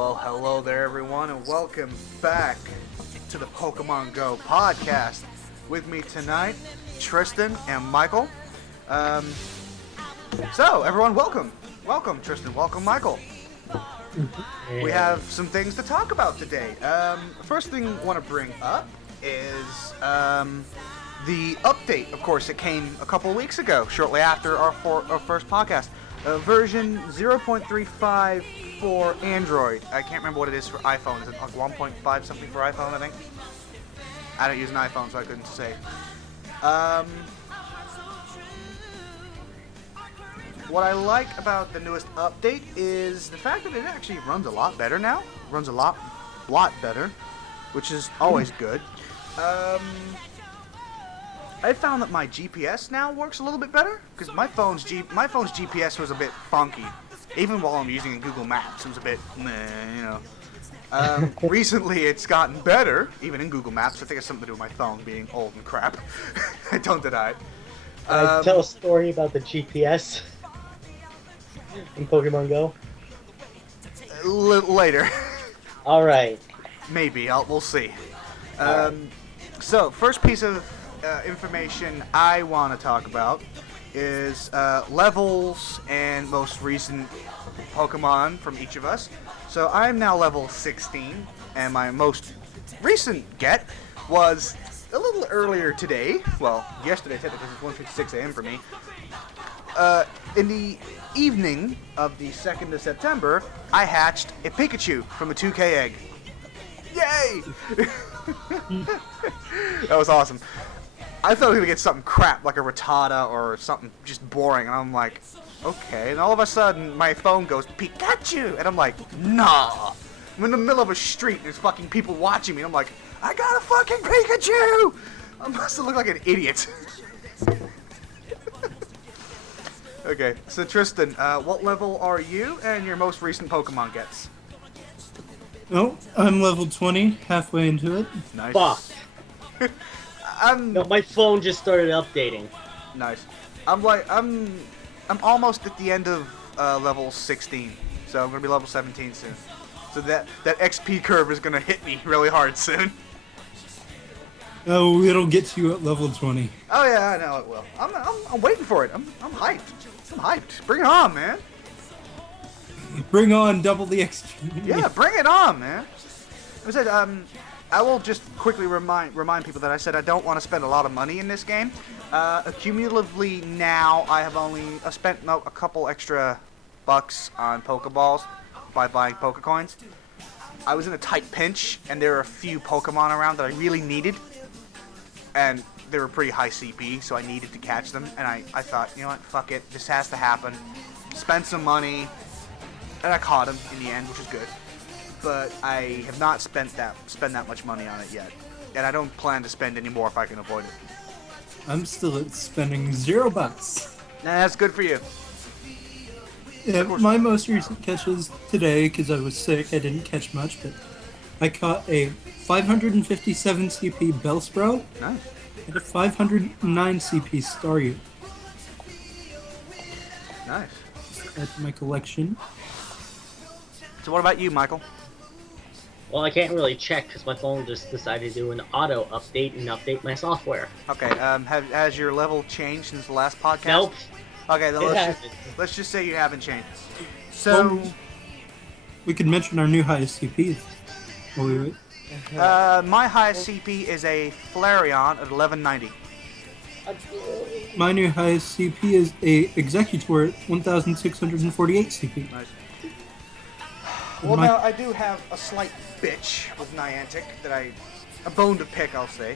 Well, hello there, everyone, and welcome back to the Pokemon Go podcast. With me tonight, Tristen and Michael. So, everyone, welcome. Welcome, Tristen. Welcome, Michael. We have some things to talk about today. First thing I want to bring up is the update. Of course, it came a couple weeks ago, shortly after our first podcast. Version 0.35 for Android. I can't remember what it is for iPhone. Is it like 1.5 something for iPhone, I think? I don't use an iPhone, so I couldn't say. What I like about the newest update is the fact that it actually runs a lot better now. It runs a lot better, which is always good. I found that my GPS now works a little bit better because my phone's GPS was a bit funky, even while I'm using Google Maps. It was a bit, recently, it's gotten better, even in Google Maps. I think it's something to do with my phone being old and crap. I don't deny it. Tell a story about the GPS in Pokemon Go. Later. All right. Maybe. We'll see. So, first piece of information I want to talk about is levels and most recent Pokemon from each of us. So I'm now level 16, and my most recent get was a little earlier today. Well, yesterday technically, because it's 1:56 a.m. for me. In the evening of the 2nd of September, I hatched a Pikachu from a 2K egg. Yay! That was awesome. I thought I was going to get something crap, like a Rattata or something just boring, and I'm like, okay. And all of a sudden, my phone goes, Pikachu! And I'm like, nah! I'm in the middle of a street, and there's fucking people watching me, and I'm like, I got a fucking Pikachu! I must have looked like an idiot. Okay, so Tristen, what level are you and your most recent Pokemon gets? Oh, I'm level 20, halfway into it. Nice. Fuck. No, my phone just started updating. Nice. I'm almost at the end of level 16, so I'm gonna be level 17 soon. So that XP curve is gonna hit me really hard soon. Oh, it'll get to you at level 20. Oh yeah, I know it will. I'm waiting for it. I'm hyped. I'm hyped. Bring it on, man. Bring on double the XP. Yeah, bring it on, man. I said, I will just quickly remind people that I said I don't want to spend a lot of money in this game. Cumulatively now, I have only spent a couple extra bucks on Pokeballs by buying Pokecoins. I was in a tight pinch, and there were a few Pokemon around that I really needed, and they were pretty high CP, so I needed to catch them. And I thought, you know what, fuck it, this has to happen. Spend some money, and I caught them in the end, which is good. But I have not spent that much money on it yet, and I don't plan to spend any more if I can avoid it. I'm still at spending $0. Nah, that's good for you. Yeah, my most recent catches today, because I was sick, I didn't catch much, but I caught a 557 CP Bellsprout Nice. and a 509 CP Staryu. Nice. That's my collection. So what about you, Michael? Well, I can't really check because my phone just decided to do an auto update and update my software. Okay. Has your level changed since the last podcast? Nope. Okay, then It hasn't. let's just say you haven't changed. So, We could mention our new highest CPs. while we wait. my highest CP is a Flareon at 1190. My new highest CP is a Executor at 1,648 CP. Nice. Well, now I do have a slight bitch with Niantic a bone to pick, I'll say.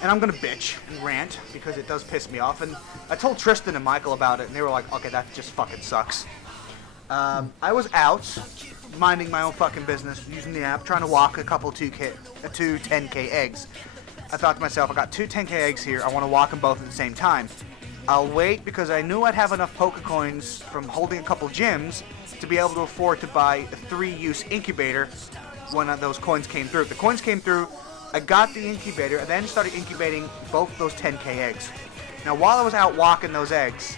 And I'm gonna bitch and rant because it does piss me off. And I told Tristen and Michael about it, and they were like, "Okay, that just fucking sucks." I was out minding my own fucking business, using the app, trying to walk a couple two 10K eggs. I thought to myself, I got two 10K eggs here. I want to walk them both at the same time. I'll wait because I knew I'd have enough Pokecoins from holding a couple gyms to be able to afford to buy a 3-use incubator when those coins came through. The coins came through, I got the incubator, and then started incubating both those 10K eggs. Now, while I was out walking those eggs,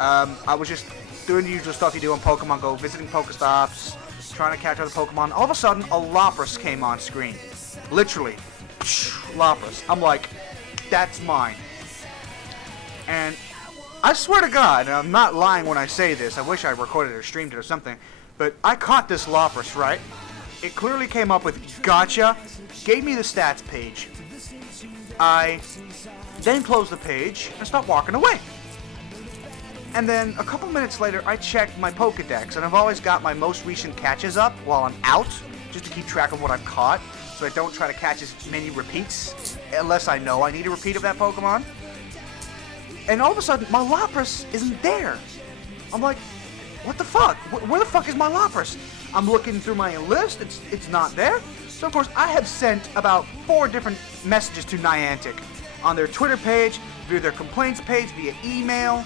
I was just doing the usual stuff you do on Pokemon Go, visiting Pokestops, trying to catch other Pokemon. All of a sudden, a Lapras came on screen. Literally. Lapras. I'm like, that's mine. And I swear to God, and I'm not lying when I say this, I wish I recorded it or streamed it or something, but I caught this Lapras, right? It clearly came up with gotcha, gave me the stats page. I then closed the page and stopped walking away. And then a couple minutes later, I checked my Pokedex, and I've always got my most recent catches up while I'm out, just to keep track of what I've caught, so I don't try to catch as many repeats, unless I know I need a repeat of that Pokemon. And all of a sudden, my Lapras isn't there. I'm like, what the fuck? Where the fuck is my Lapras? I'm looking through my list, it's not there. So of course, I have sent about 4 different messages to Niantic on their Twitter page, via their complaints page, via email.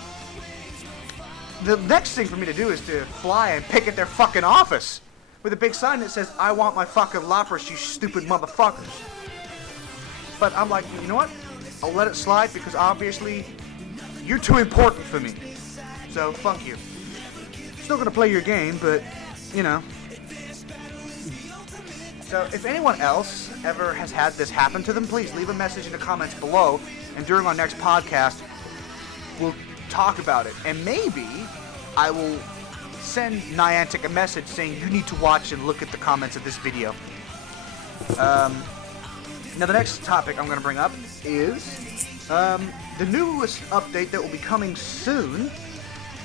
The next thing for me to do is to fly and pick at their fucking office with a big sign that says, I want my fucking Lapras, you stupid motherfuckers. But I'm like, you know what? I'll let it slide because obviously you're too important for me. So fuck you. Still gonna play your game, but you know. So if anyone else ever has had this happen to them, please leave a message in the comments below, and during our next podcast, we'll talk about it. And maybe I will send Niantic a message saying you need to watch and look at the comments of this video. Now the next topic I'm going to bring up is the newest update that will be coming soon,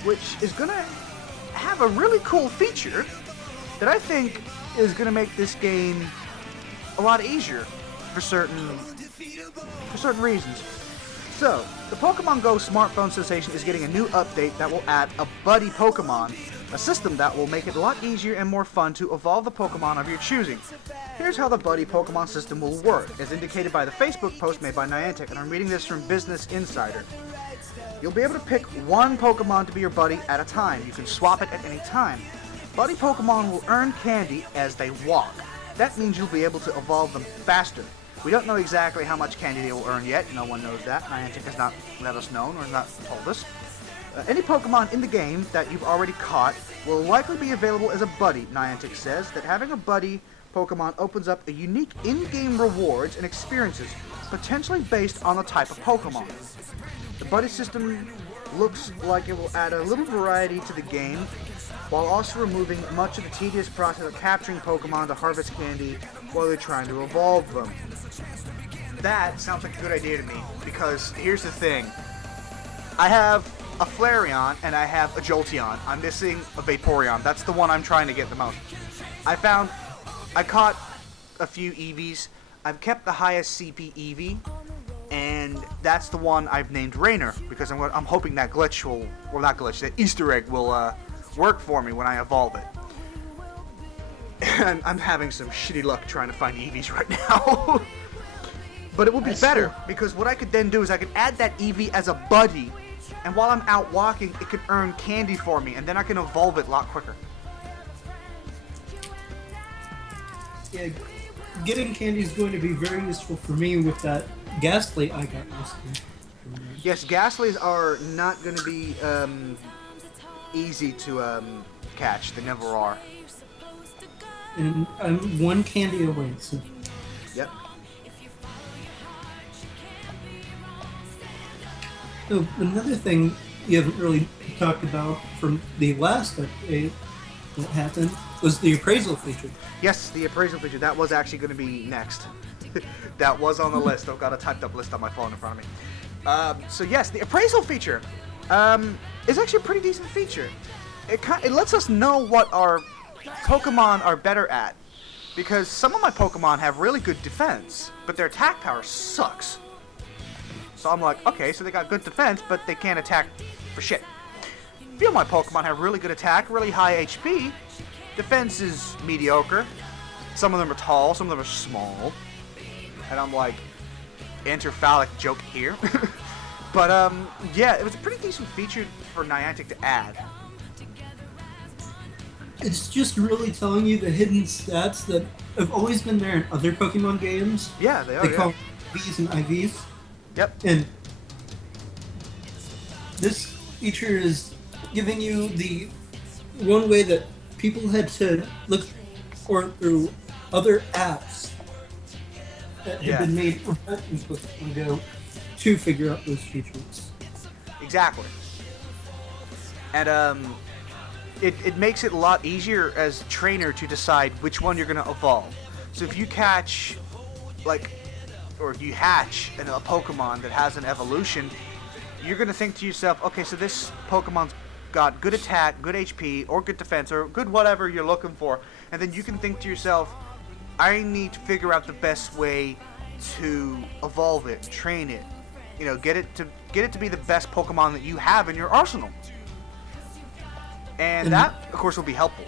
which is going to have a really cool feature that I think is going to make this game a lot easier for certain reasons. So, the Pokemon Go smartphone sensation is getting a new update that will add a buddy Pokemon, a system that will make it a lot easier and more fun to evolve the Pokemon of your choosing. Here's how the buddy Pokemon system will work, as indicated by the Facebook post made by Niantic, and I'm reading this from Business Insider. You'll be able to pick one Pokemon to be your buddy at a time. You can swap it at any time. Buddy Pokemon will earn candy as they walk. That means you'll be able to evolve them faster. We don't know exactly how much candy they will earn yet. No one knows that. Niantic has not let us know or not told us. Any Pokemon in the game that you've already caught will likely be available as a buddy. Niantic says that having a buddy Pokemon opens up a unique in-game rewards and experiences, potentially based on the type of Pokemon. The buddy system looks like it will add a little variety to the game, while also removing much of the tedious process of capturing Pokemon to harvest candy while they're trying to evolve them. That sounds like a good idea to me, because here's the thing. I have a Flareon and I have a Jolteon. I'm missing a Vaporeon. That's the one I'm trying to get the most. I caught a few Eevees. I've kept the highest CP Eevee, and that's the one I've named Rainer, because I'm hoping that glitch will, or not glitch, that Easter egg will work for me when I evolve it. And I'm having some shitty luck trying to find Eevees right now. But it would be better, because what I could then do is I could add that Eevee as a buddy, and while I'm out walking, it could earn candy for me, and then I can evolve it a lot quicker. Yeah, getting candy is going to be very useful for me with that Ghastly I got recently. Yes, Ghastlies are not going to be easy to catch. They never are. And I'm one candy away, so... Yep. So, another thing you haven't really talked about from the last update that happened was the appraisal feature. Yes, the appraisal feature. That was actually going to be next. That was on the list. I've got a typed up list on my phone in front of me. So yes, the appraisal feature is actually a pretty decent feature. It lets us know what our Pokemon are better at. Because some of my Pokemon have really good defense, but their attack power sucks. So I'm like, okay, so they got good defense, but they can't attack for shit. A few of my Pokemon have really good attack, really high HP. Defense is mediocre. Some of them are tall, some of them are small. And I'm like, interphallic joke here. But yeah, it was a pretty decent feature for Niantic to add. It's just really telling you the hidden stats that have always been there in other Pokemon games. Yeah, they are. They call them Vs and IVs. Yep. And this feature is giving you the one way that people had to look for through other apps that had been made for Pokemon Go to figure out those features. Exactly. And it makes it a lot easier as a trainer to decide which one you're going to evolve. So if you catch, or if you hatch a Pokemon that has an evolution, you're going to think to yourself, okay, so this Pokemon's got good attack, good HP, or good defense, or good whatever you're looking for. And then you can think to yourself, I need to figure out the best way to evolve it, train it, get it to be the best Pokemon that you have in your arsenal. And that, of course, will be helpful.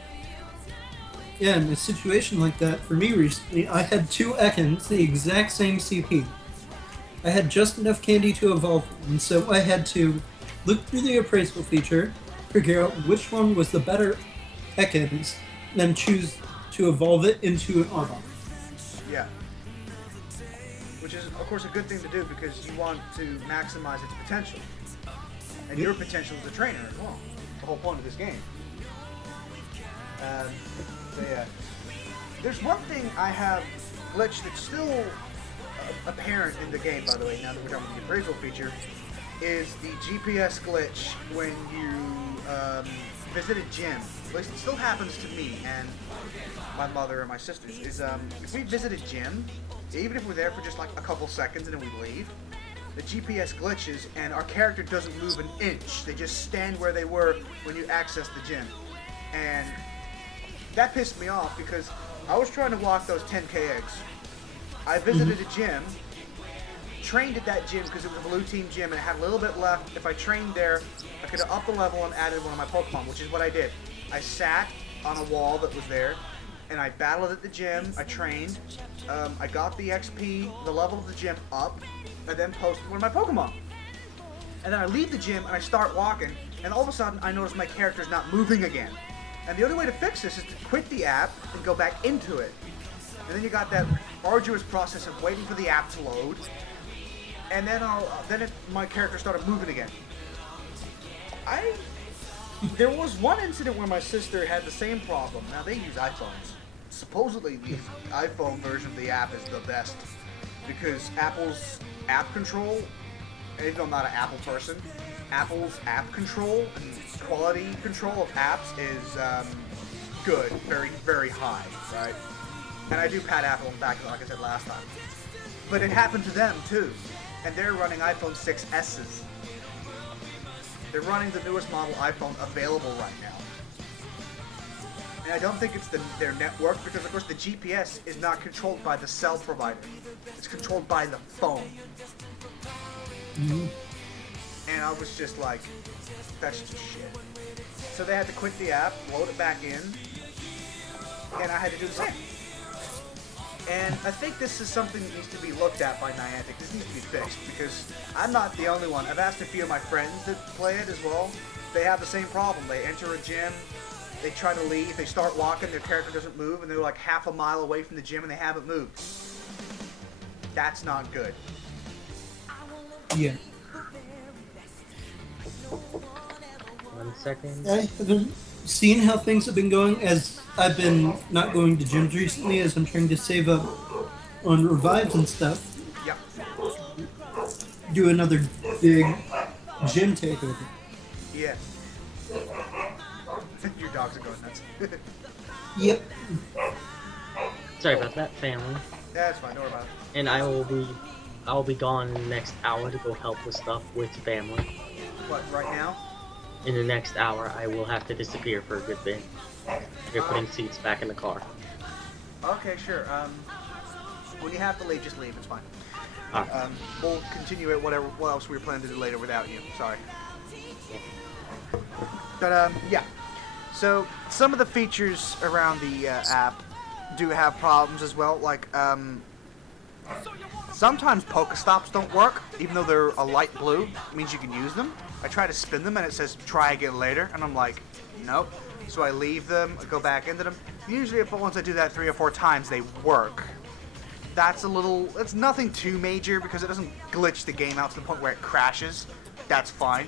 Yeah, in a situation like that, for me recently, I had 2 Ekans, the exact same CP. I had just enough candy to evolve them, and so I had to look through the appraisal feature, figure out which one was the better Ekans, then choose to evolve it into an Arbok. Yeah. Which is, of course, a good thing to do because you want to maximize its potential. And your potential as a trainer as well. The whole point of this game. So yeah. There's one thing I have glitched that's still apparent in the game, by the way, now that we're done with the appraisal feature, is the GPS glitch when you visit a gym. At least it still happens to me and my mother and my sisters. Is if we visit a gym, even if we're there for just like a couple seconds and then we leave, the GPS glitches and our character doesn't move an inch. They just stand where they were when you access the gym. And that pissed me off because I was trying to walk those 10k eggs. I visited a gym, trained at that gym because it was a blue team gym and it had a little bit left. If I trained there, I could have upped the level and added one of my Pokemon, which is what I did. I sat on a wall that was there and I battled at the gym, I trained, I got the XP, the level of the gym up, and then posted one of my Pokemon. And then I leave the gym and I start walking, and all of a sudden I notice my character's not moving again. And the only way to fix this is to quit the app and go back into it. And then you got that arduous process of waiting for the app to load, and then my character started moving again. There was one incident where my sister had the same problem. Now they use iPhones. Supposedly the iPhone version of the app is the best because Apple's app control, and even though I'm not an Apple person, Apple's app control and quality control of apps is good, very, very high, right? And I do pat Apple on the back, like I said last time. But it happened to them too, and they're running iPhone 6S's. They're running the newest model iPhone available right now. And I don't think it's their network because, of course, the GPS is not controlled by the cell provider. It's controlled by the phone. And I was just like, that's just shit. So they had to quit the app, load it back in, and I had to do the same. And I think this is something that needs to be looked at by Niantic. This needs to be fixed because I'm not the only one. I've asked a few of my friends that play it as well. They have the same problem. They enter a gym, they try to leave, they start walking, their character doesn't move, and they're like half a mile away from the gym and they haven't moved. That's not good. Yeah. 1 second. I haven't seen how things have been going as I've been not going to gyms recently as I'm trying to save up on revives and stuff. Yep. Do another big gym takeover. Yeah. Your dogs are going nuts. Yep. Sorry about that, family. Yeah, that's fine. Don't worry about it. And I will be gone in the next hour to go help with stuff with family. What, right now? In the next hour, I will have to disappear for a good bit. They're putting seats back in the car. Okay, sure. When you have to leave, just leave. It's fine. Alright. We'll continue it. What else we were planning to do later without you. Sorry. But yeah. So some of the features around the app do have problems as well. Like sometimes Pokestops don't work, even though they're a light blue. It means you can use them. I try to spin them and it says try again later, and I'm like, nope. So I leave them, I go back into them. Usually once I do that 3 or 4 times, they work. It's nothing too major because it doesn't glitch the game out to the point where it crashes. That's fine.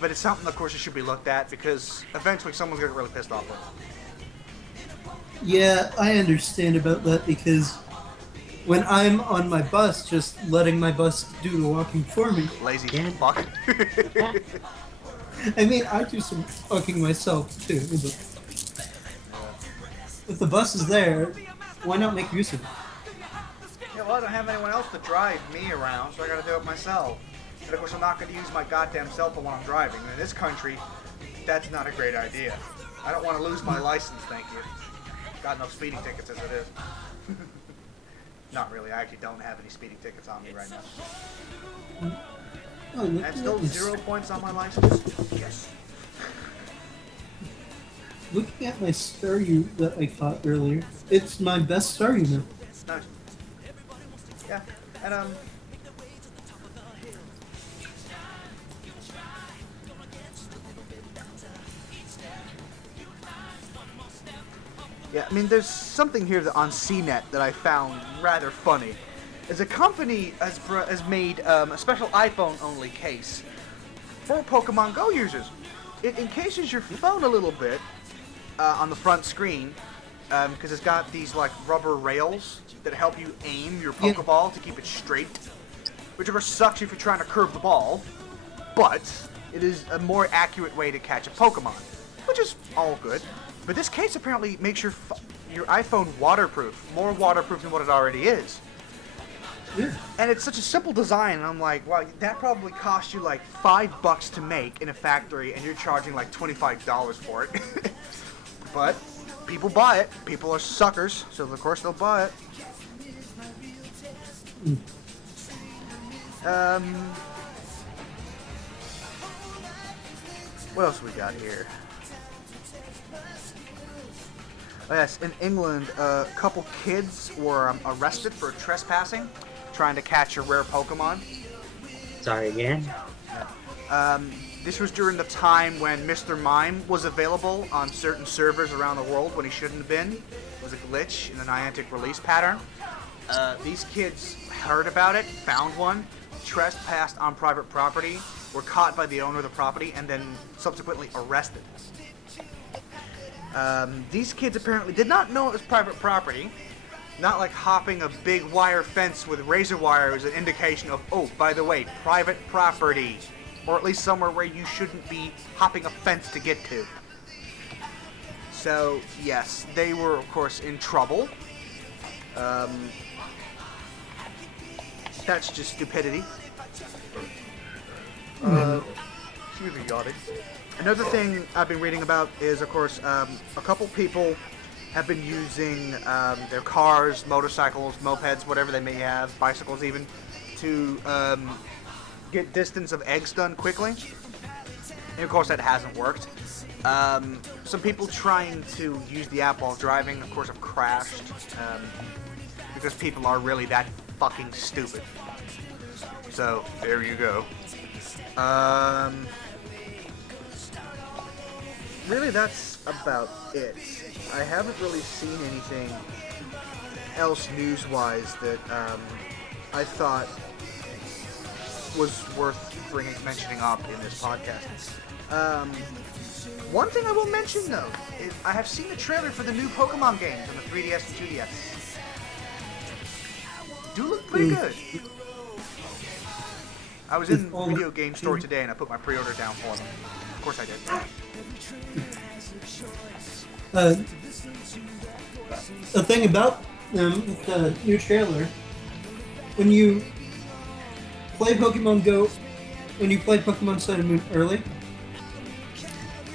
But it's something, of course, that should be looked at because eventually someone's going to get really pissed off with it. Yeah, I understand about that because when I'm on my bus, just letting my bus do the walking for me. Lazy Yeah. fuck. I mean, I do some walking myself too, but if the bus is there, why not make use of it? Yeah, well, I don't have anyone else to drive me around, so I gotta do it myself. And of course, I'm not gonna use my goddamn cell phone while I'm driving. In this country, that's not a great idea. I don't want to lose my license, thank you. Got no speeding tickets as it is. Not really, I actually don't have any speeding tickets on me right now. Oh, look And at still this. 0 points on my license? Yes. Looking at my Staryu that I caught earlier, it's my best Staryu now. Nice. Yeah, and yeah, I mean, there's something here on CNET that I found rather funny. Is a company has made a special iPhone-only case for Pokemon Go users. It encases your phone a little bit on the front screen because it's got these like rubber rails that help you aim your Pokeball to keep it straight, which of course sucks if you're trying to curve the ball, but it is a more accurate way to catch a Pokemon, which is all good. But this case apparently makes your iPhone waterproof, more waterproof than what it already is. Yeah. And it's such a simple design, and I'm like, wow, that probably cost you like $5 to make in a factory, and you're charging like $25 for it. But people buy it. People are suckers, so of course they'll buy it. What else we got here? Oh yes, in England, a couple kids were arrested for trespassing, trying to catch a rare Pokemon. Sorry again. This was during the time when Mr. Mime was available on certain servers around the world when he shouldn't have been. It was a glitch in the Niantic release pattern. These kids heard about it, found one, trespassed on private property, were caught by the owner of the property, and then subsequently arrested. These kids apparently did not know it was private property. Not like hopping a big wire fence with razor wire is an indication of, oh, by the way, private property. Or at least somewhere where you shouldn't be hopping a fence to get to. So, yes, they were, of course, in trouble. That's just stupidity. Excuse me, yawning. Another thing I've been reading about is, of course, a couple people have been using their cars, motorcycles, mopeds, whatever they may have, bicycles even, to get distance of eggs done quickly. And of course that hasn't worked. Some people trying to use the app while driving, of course, have crashed because people are really that fucking stupid. So there you go. Really, that's about it. I haven't really seen anything else news-wise that I thought was worth mentioning up in this podcast. One thing I will mention, though, is I have seen the trailer for the new Pokemon games on the 3DS and 2DS. Do look pretty good. I was in Video Game Store today and I put my pre-order down for them. Of course I did. The thing about the new trailer, when you play Pokemon Go, when you play Pokemon Sun and Moon early,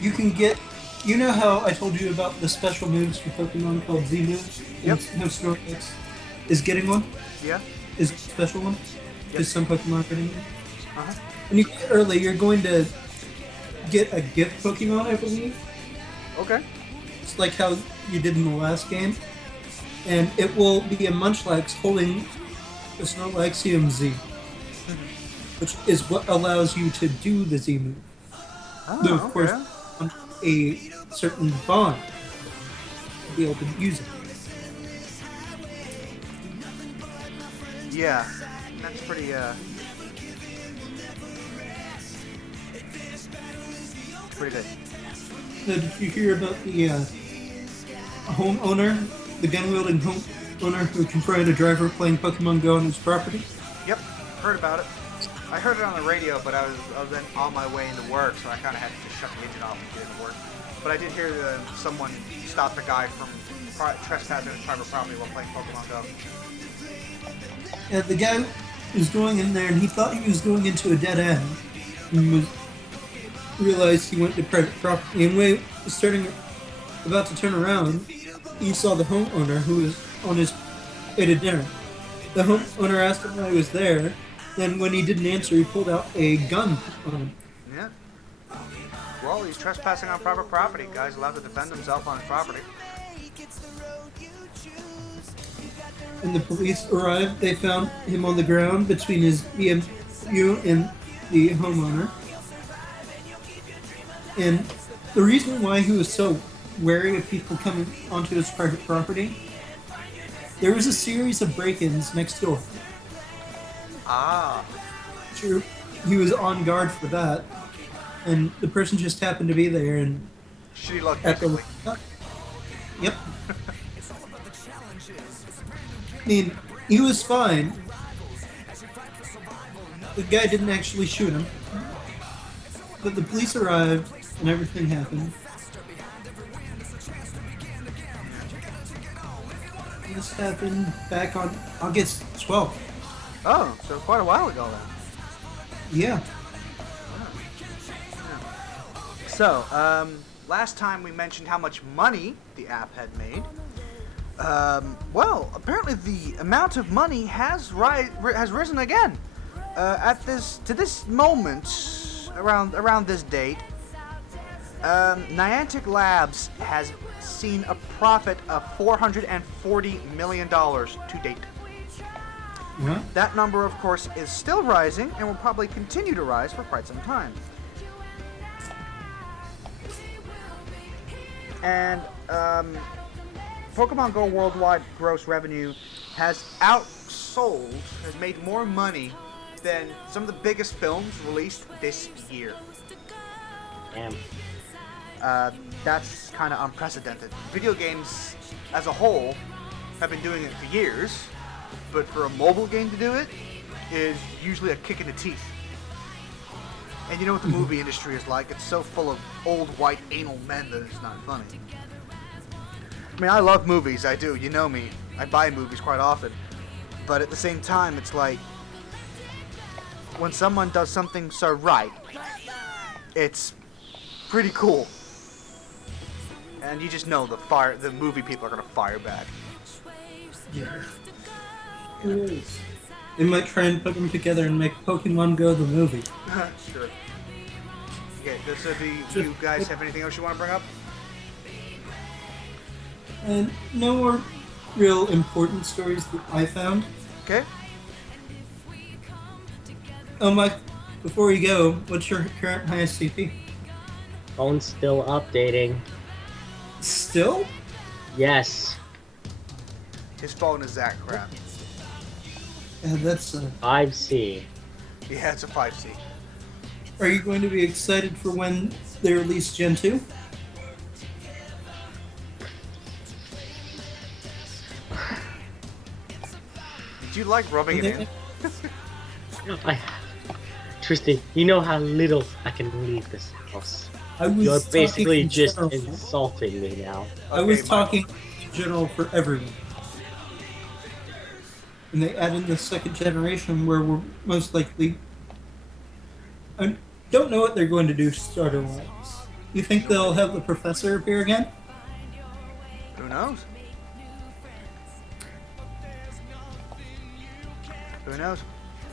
you can get, you know how I told you about the special moves for Pokemon called Z moves? Yep. And how Snorlax is getting one? Yeah? Is a special one? Yep. Because some Pokemon are getting one. Uh-huh. When you get early, you're going to get a gift Pokemon, I believe. Okay. It's like how you did in the last game. And it will be a Munchlax holding a Snorlaxium Z. Which is what allows you to do the Z move. Oh, Though, of okay. course, on a certain bond to be able to use it. Yeah. That's pretty, pretty good. So did you hear about the homeowner, the gun-wielding homeowner who confronted a driver playing Pokemon Go on his property? Yep, heard about it. I heard it on the radio, but I was then on my way into work, so I kind of had to just shut the engine off and get into work. But I did hear someone stopped a guy from trespassing on private property while playing Pokemon Go. And the guy was going in there, and he thought he was going into a dead end, and realized he went to private property. And when he was about to turn around, he saw the homeowner who was on his way to dinner. The homeowner asked him why he was there. Then when he didn't answer, he pulled out a gun on him. Yeah. Well, he's trespassing on private property. Guy's allowed to defend himself on his property. When the police arrived, they found him on the ground between his BMW and the homeowner. And the reason why he was so wary of people coming onto his private property, there was a series of break-ins next door. Ah. Sure, he was on guard for that, and the person just happened to be there and Shitty luck, at basically. Yep. I mean, he was fine. The guy didn't actually shoot him. But the police arrived and everything happened. This happened back on August 12th. Oh, so quite a while ago then. Yeah. So, last time we mentioned how much money the app had made. Well, apparently the amount of money has risen again. To this moment, around this date, Niantic Labs has seen a profit of $440 million to date. What? That number, of course, is still rising and will probably continue to rise for quite some time. And Pokemon Go worldwide gross revenue has made more money than some of the biggest films released this year. Damn. That's kind of unprecedented. Video games as a whole have been doing it for years, but for a mobile game to do it is usually a kick in the teeth. And you know what the movie industry is like. It's so full of old white anal men that it's not funny. I mean, I love movies, I do, you know me. I buy movies quite often. But at the same time, it's like, when someone does something so right, it's pretty cool. And you just know the movie people are gonna fire back. Yeah. It is. They might try and put them together and make Pokemon Go the movie. Sure. Okay, so do you guys have anything else you want to bring up? And no more real important stories that I found. Okay. Oh, Mike, before you go, what's your current highest CP? Phone's still updating. Still? Yes. His phone is that crap. Yeah, that's. 5C. Yeah, it's a 5C. Are you going to be excited for when they release Gen 2? Did you like rubbing it in? Tristan, you know how little I can leave this house. I was You're basically talking just general. insulting me now. I was Okay, talking in general for everyone. And they add in the second generation where we're most likely. I don't know what they're going to do starter wise. You think they'll have the professor appear again? Who knows? Who knows?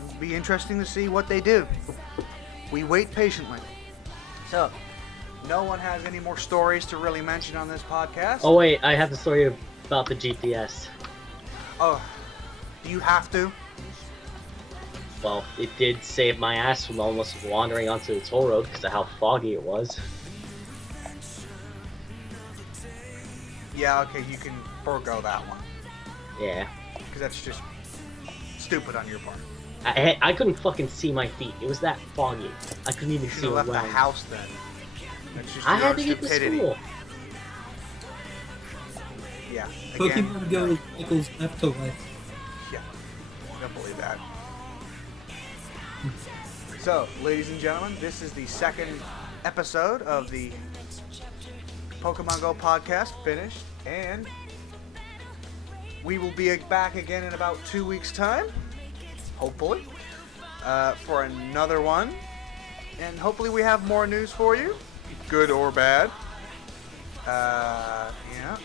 It'll be interesting to see what they do. We wait patiently. So, no one has any more stories to really mention on this podcast. Oh wait, I have the story about the GPS. Oh, do you have to? Well, it did save my ass from almost wandering onto the toll road because of how foggy it was. Yeah, okay, you can forego that one. Yeah. Because that's just stupid on your part. I couldn't fucking see my feet. It was that foggy. I couldn't even You should see have left around. the house then. That's just I your had own to get to stupidity. school. yeah. Again, Pokemon Go is Michael's afterlife. yeah. I don't believe that. So, ladies and gentlemen, this is the second episode of the Pokemon Go podcast finished, and we will be back again in about 2 weeks' time, hopefully, for another one. And hopefully we have more news for you, good or bad. Yeah.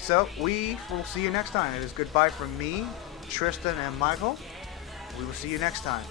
So, we will see you next time. It is goodbye from me, Tristan, and Michael. We will see you next time.